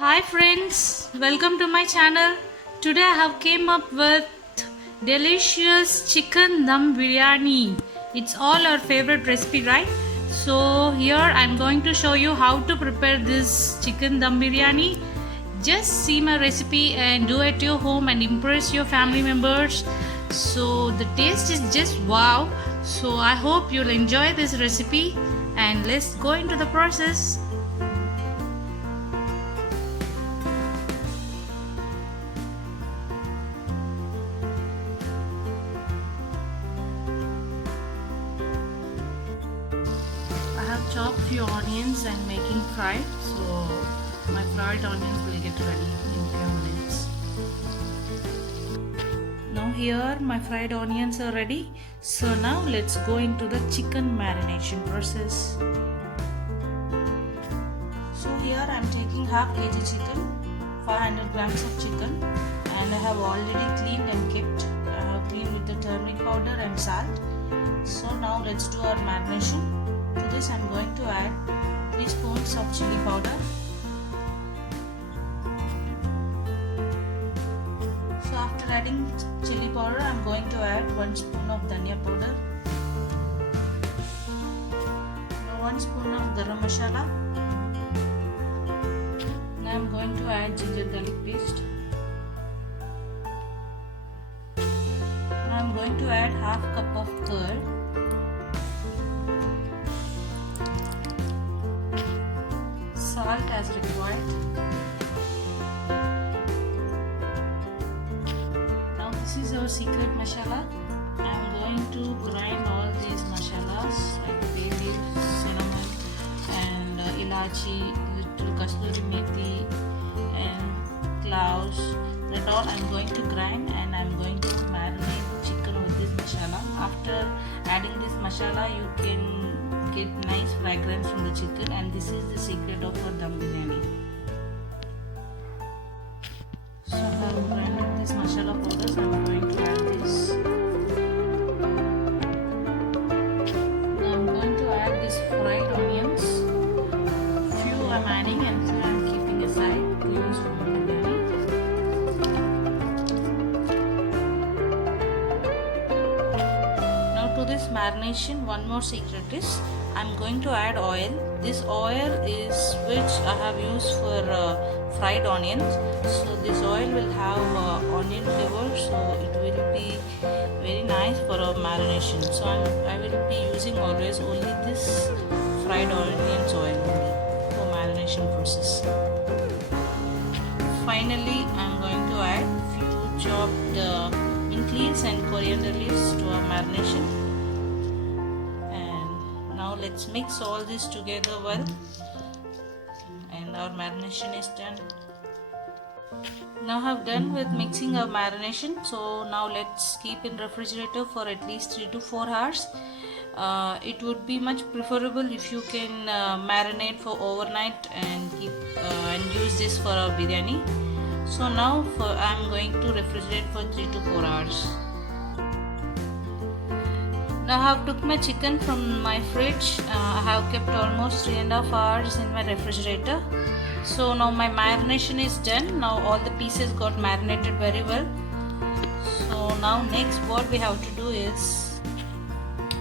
Hi friends, welcome to my channel. Today I have came up with delicious chicken dum biryani. It's all our favorite recipe, right? So here I'm going to show you how to prepare this chicken dum biryani. Just see my recipe and do it at your home and impress your family members. So the taste is just wow. So I hope you'll enjoy this recipe and let's go into the process. I have chopped few onions and making fried, so my fried onions will get ready in few minutes. Now here my fried onions are ready, so now let's go into the chicken marination process. So here I am taking half kg chicken, 500 grams of chicken, and I have already cleaned and kept. I have cleaned with the turmeric powder and salt. So now let's do our marination. To this I am going to add 3 spoons of chili powder. So after adding chili powder, I am going to add 1 spoon of dhania powder, 1 spoon of garam masala. Now I am going to add ginger garlic paste. Now I am going to add half cup of curd. Salt as required. Now this is our secret masala. I am going to grind all these masalas like bay leaf, cinnamon and ilachi, little kasturi methi and cloves. That all I am going to grind and I am going to marinate chicken with this masala. After adding this masala, you can get nice fragrance from the chicken, and this is the secret of our dum biryani. So I have grinded this masala powder, so I am going to add this. Now I am going to add these fried onions. Few I am adding and few I am keeping aside to use for my biryani. Now to this marination, one more secret is I am going to add oil. This oil is which I have used for fried onions. So this oil will have onion flavor, so it will be very nice for our marination. So I will be using always only this fried onions oil only for marination process. Finally, I am going to add few chopped mint leaves and coriander leaves to our marination. Now let's mix all this together well, and our marination is done. Now I have done with mixing our marination, so now let's keep in refrigerator for at least 3 to 4 hours. It would be much preferable if you can marinate for overnight and keep and use this for our biryani. So now I am going to refrigerate for 3 to 4 hours. Now I have took my chicken from my fridge. I have kept almost 3.5 hours in my refrigerator. So now my marination is done. Now all the pieces got marinated very well. So now next what we have to do is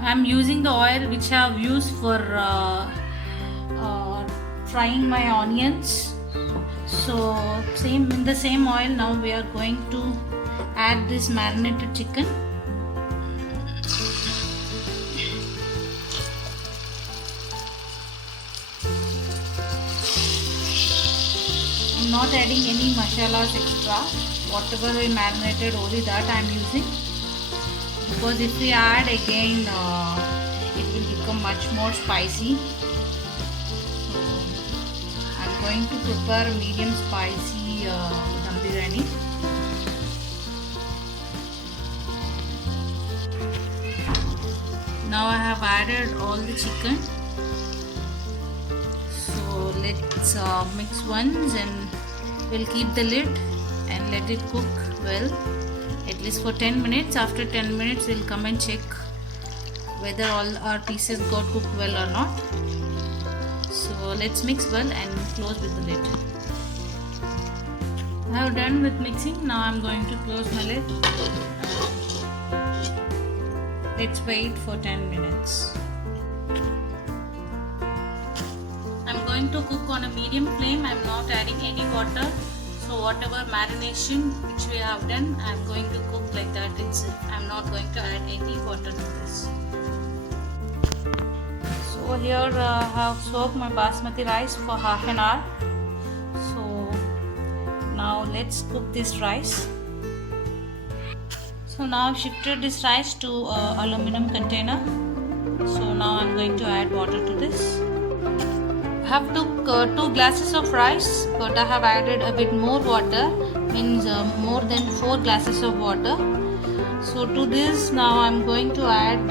I am using the oil which I have used for frying my onions. So in the same oil now we are going to add this marinated chicken. Not adding any masalas extra. Whatever we marinated, only that I am using, because if we add again it will become much more spicy. So I am going to prepare medium spicy dum biryani. Now I have added all the chicken. So let's mix once and we'll keep the lid and let it cook well at least for 10 minutes. After 10 minutes we'll come and check whether all our pieces got cooked well or not. So let's mix well and close with the lid. I have done with mixing. Now I'm going to close my lid. Let's wait for 10 minutes. I'm going to cook on a medium flame. I'm not adding any water. So whatever marination which we have done, I'm going to cook like that itself. I'm not going to add any water to this. So here I have soaked my basmati rice for half an hour. So now let's cook this rice. So now I've shifted this rice to aluminum container. So now I'm going to add water to this. I have took 2 glasses of rice, but I have added a bit more water, means more than 4 glasses of water. So to this now I'm going to add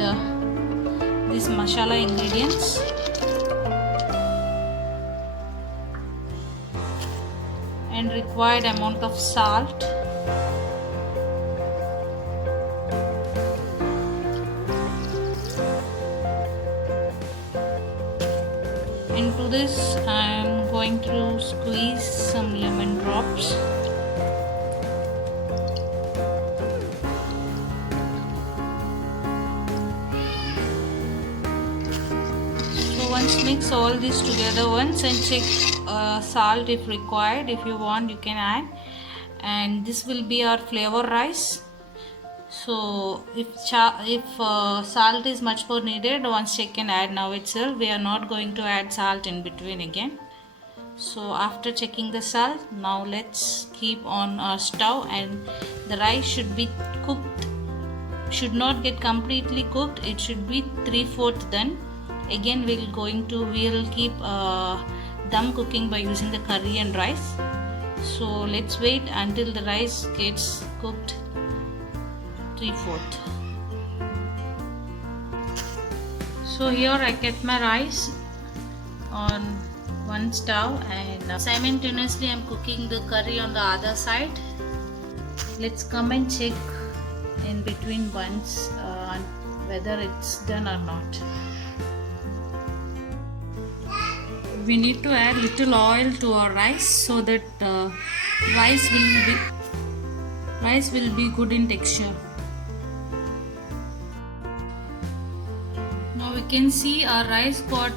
these masala ingredients. And required amount of salt. Into this I am going to squeeze some lemon drops. So once mix all this together once and check salt if required. If you want you can add. And this will be our flavor rice. So if salt is much more needed, once check and add now itself. We are not going to add salt in between again. So after checking the salt, now let's keep on our stove, and the rice should be cooked, should not get completely cooked, it should be 3/4 done. Again we'll keep dum cooking by using the curry and rice. So let's wait until the rice gets cooked 3/4. So here I kept my rice on one stove, and simultaneously I'm cooking the curry on the other side. Let's come and check in between once whether it's done or not. We need to add little oil to our rice so that rice will be good in texture. Now we can see our rice got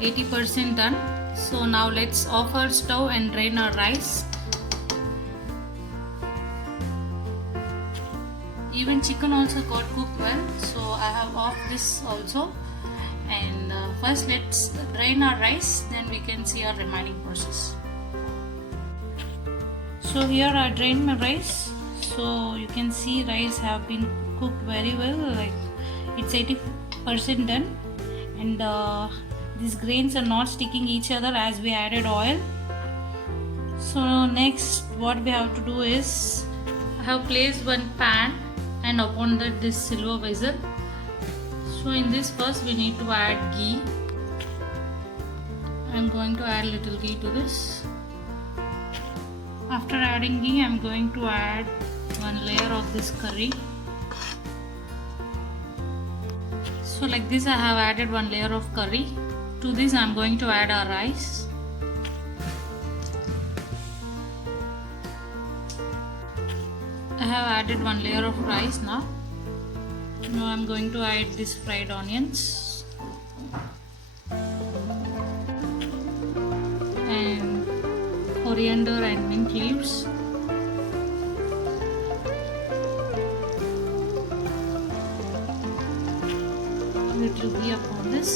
80% done. So now let's off our stove and drain our rice. Even chicken also got cooked well, so I have off this also. And first let's drain our rice, then we can see our remaining process. So here I drained my rice. So you can see rice have been cooked very well, like it's 80% done, and these grains are not sticking each other as we added oil. So next what we have to do is, I have placed one pan and upon that this silver vessel. So in this first we need to add ghee. I am going to add little ghee to this. After adding ghee, I am going to add one layer of this curry. So like this I have added one layer of curry. To this I am going to add our rice. I have added one layer of rice now. Now I am going to add these fried onions and coriander and mint leaves. Little ghee upon this.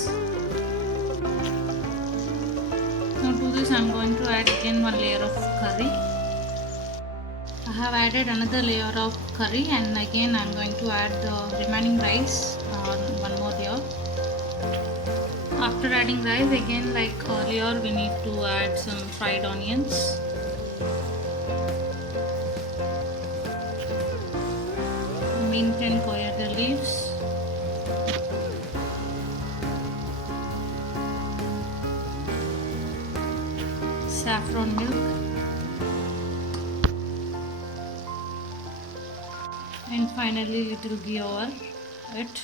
Now to this I am going to add again one layer of curry. I have added another layer of curry, and again I am going to add the remaining rice on one more layer. After adding rice, again like earlier we need to add some fried onions. Mint and coriander leaves. Saffron milk. And finally little ghee over it.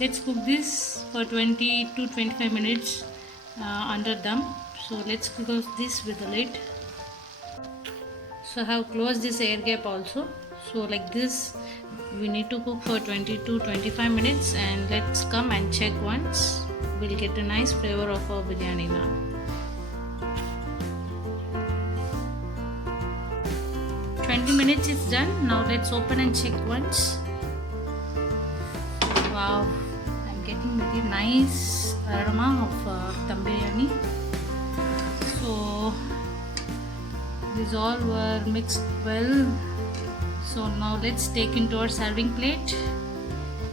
Let's cook this for 20 to 25 minutes under dum. So let's cook this with the lid. So I have closed this air gap also. So like this we need to cook for 20 to 25 minutes, and let's come and check once. We'll get a nice flavor of our biryani now. Minutes is done. Now let's open and check once. Wow, I'm getting very nice aroma of dum biryani. So these all were mixed well. So now let's take into our serving plate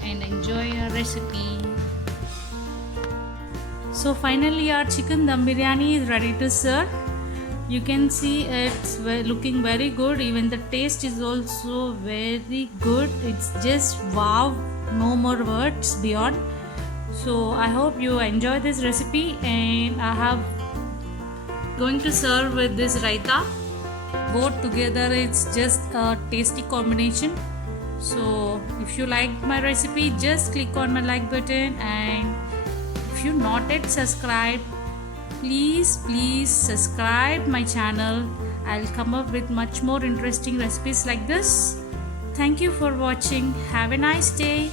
and enjoy our recipe. So finally our chicken dum biryani is ready to serve. You can see it's looking very good. Even the taste is also very good. It's just wow, no more words beyond. So I hope you enjoy this recipe, and I have going to serve with this raita. Both together it's just a tasty combination. So if you like my recipe, just click on my like button, and if you not yet subscribed, please subscribe my channel. I'll come up with much more interesting recipes like this. Thank you for watching. Have a nice day.